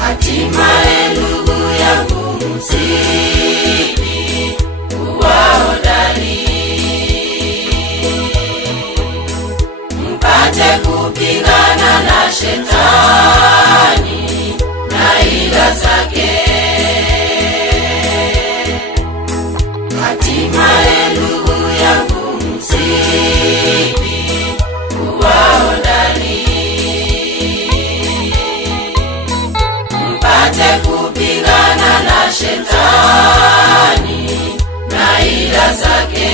Hatimaye ndugu yangu mzidi kuwa hodari, mpate kupigana na shetani na ila zake. Hatimaye ndugu yangu mzidi kuwa hodari, mpate kupigana na shetani na ila zake.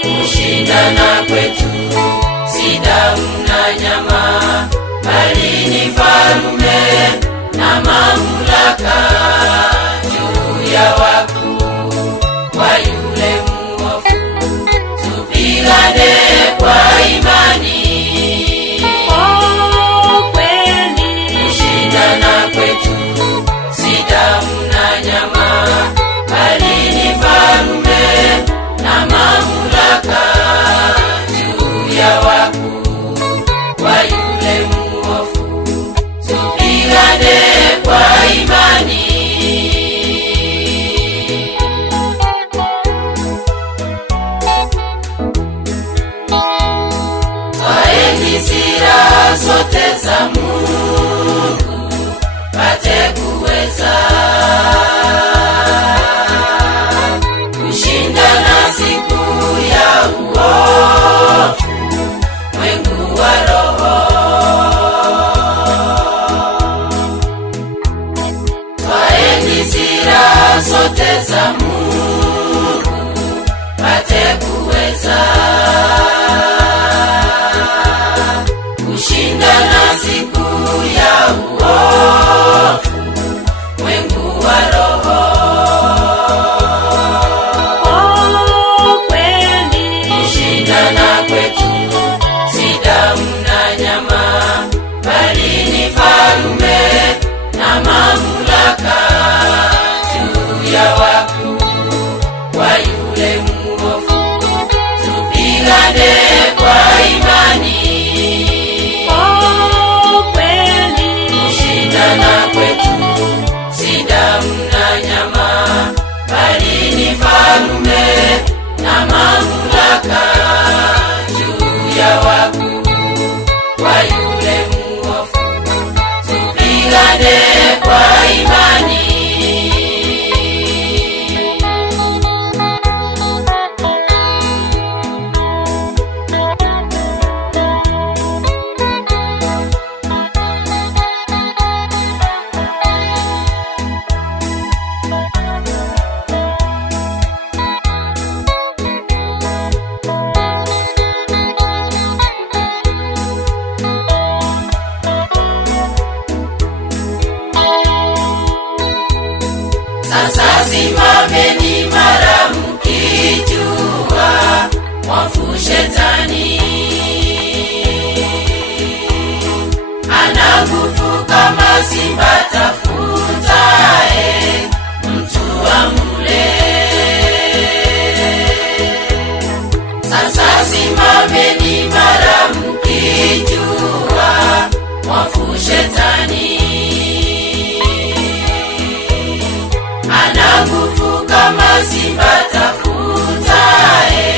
Kushindana kwetu si damu na nyama, bali ni falme na mamlaka juu ya wakuu wa yule muovu. Tupigane kwa imani. Kushindana kwetu si damu na nyama, bali ni falme na mamlaka juu ya wakuu wa yule muovu. Tupigane kwa imani. Twaeni silaha zote za Mungu pate kuweza kushindana siku ya uovu, mwengu wa roho. Twaeni silaha zote za Mungu pate kuweza kushindana siku ya uovu, mwengu wa roho. Kushindana kwetu si damu na nyama, bali ni falme na mamlaka juu ya wakuu wa yule muovu. Tupigane kwa imani. Kushindana kwetu si damu na nyama, bali ni falme na mamlaka juu ya wakuu wa yule muovu. Tupigane kwa imani. Sasa simameni mara mkijua mwovu shetani ana nguvu kama simba tafutaye mtu amule. Sasa simameni mara mkijua mwovu shetani ana nguvu kama simba tafutaye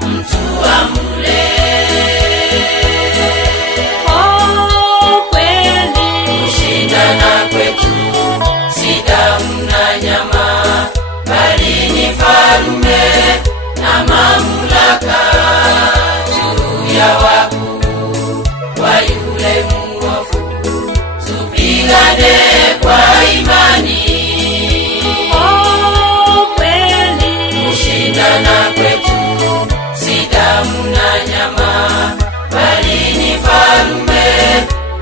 mtu amule. Kushindana kwetu si damu na nyama, bali ni falme na mamlaka juu ya wakuu wa yule muovu. Tupigane kwa imani. Kushindana kwetu si damu na nyama, bali ni falme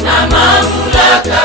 na mamlaka